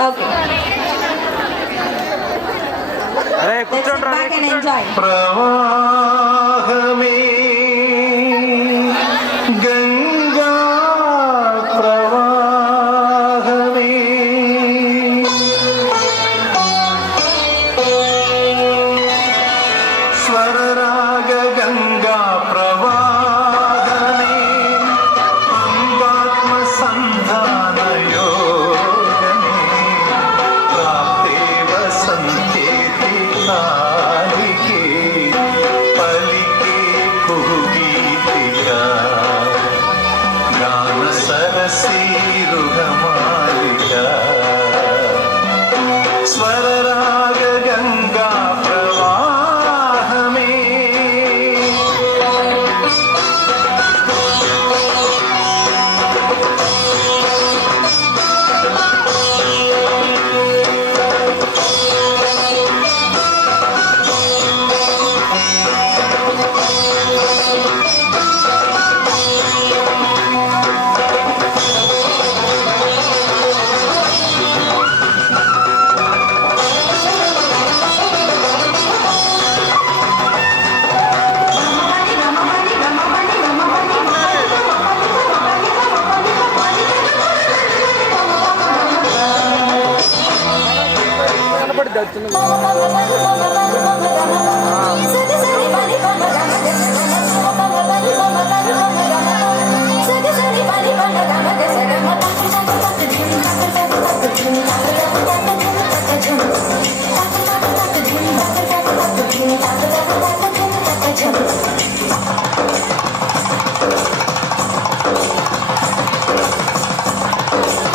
Okay అరే కూర్చోండి back and enjoy. ప్రవాహమే Ganga ప్రవాహమే స్వరరాగ Ganga ప్రవాహమే అంబాత్మ సంధాన యోగమే ప్రాప్తే వసంతేతి కాలికే పలికే కుహుగీతిగా గాన సరసీరుగమాలిక స్వరరాగ Ganga ప్రవాహమే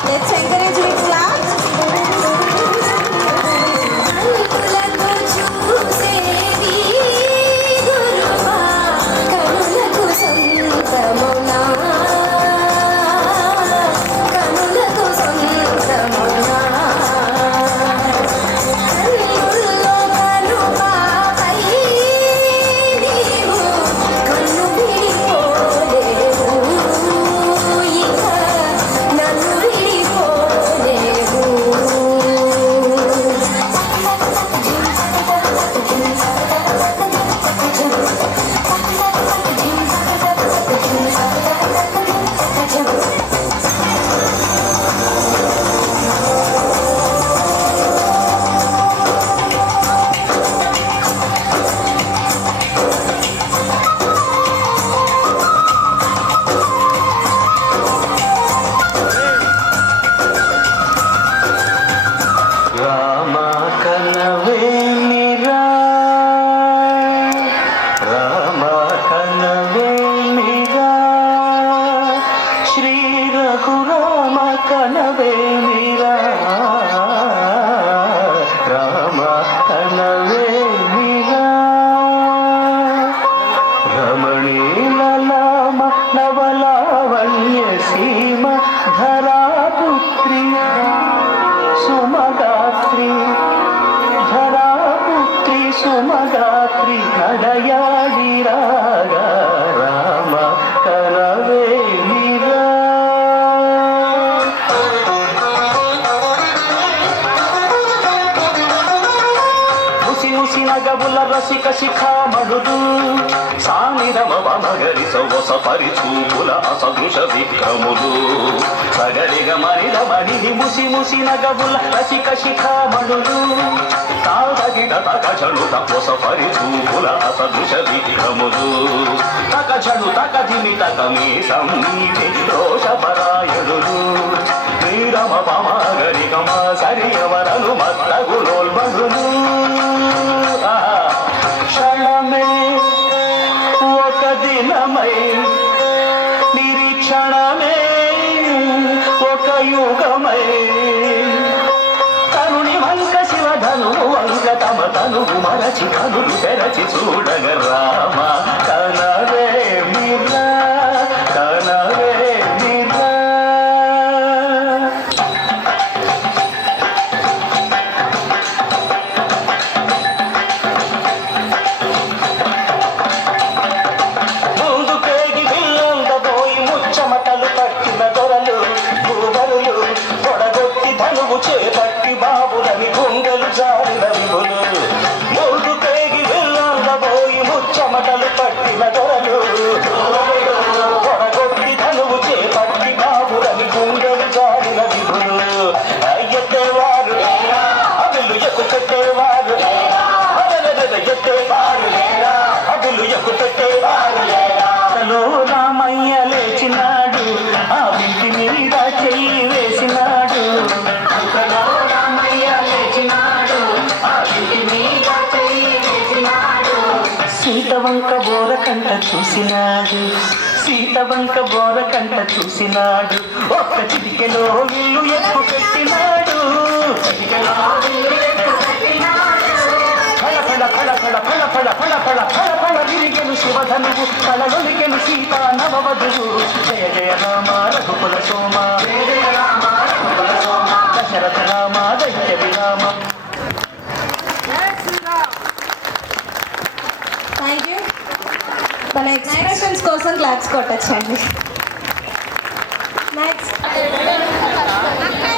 Let's encourage with claps. కనులకు చూసేవి గురువా కనులకు సొంతమునా కనులకు సొంతమునా కన్నుల్లో కనుపాపై నీవు కన్ను విడిపోలేవు ఇక నన్ను విడిపోలేవు రామ కనవేమిరా రామ కనవేమిరా శ్రీ రఘురామ కనవేమిరా రామ కనవేమిరా రమణీలలామ నవలావణ్య సీమ ధరాపుత్రి సుమగాత్రి ధరాపుత్రి సుమగాత్రి నడయాడి రాగా రామ కనవేమిరా ముసి ముసి నగబుల రసిక శిఖామణుడు సానిరమ వమగరి సొగస పరిచూపుల అసదృశ విక్రములు సగరిగ మరిద మణిని ముసి ముసి నగబుల రసిక శిఖామణుడు తాగిట తక చడు తపొస పరిచూపుల అసదృశ విక్రములు తక చడు తక దిమి తక మీ సమ్మీతి రోషపరాయణులు శ్రీరమ పమగరి కమ సరియవరను మత్తగులోల్బడులు క్షణమే ఒక దినమై నిరీక్షణమే ఒక యుగమై తనుని వంక శివధనువు వంక తమ తనువు మరచి కనులు తెరచి చూడగ రామ కనవేమిరా కనవేమిరా చేప పట్టి బాబులని గుండెలు జారిన విభులు మూడు పేగి వెళ్ళబోయి ముచ్చమటలు పట్టిన దొరలు పొడగొట్టి ధనువు చేపట్టి బాబులని గుండెలు జారిన విభులు ఎత్తేవారు అవిలు ఎక్కు పెట్టేవారు ఎత్తేవారు అవిలు ఎక్కు పెట్టేవారు రామయ్య లేచినాడు ఆ బిడ్డి మీద చెయ్యి వేసినాడు రామయ్య లేచినాడు ఆ బిడ్డి మీద చెయ్యి వేసినాడు సీతవంక బోరకంట చూసినాడు సీతవంక బోరకంట చూసినాడు ఒక్క చిటికెలో ఇల్లు ఎక్కు పెట్టినాడు చిటికెలో ఇల్లు ఎక్కు పెట్టినాడు ఫళ ఫళ ఫళ ఫళ ఫళ ఫళ ఫళ ఫళ ఫళ ఫళ విరిగెను శివధనువు కళలొలికెను సీతా నవవధువు జయ జయ రామ రఘుకుల సోమ జయ జయ రామ రఘుకుల సోమ దశరథ రామ దైత్య విరామ. Thank you. మన ఎక్స్ప్రెషన్స్ కోసం క్లాప్స్ కొట్టచ్చండి.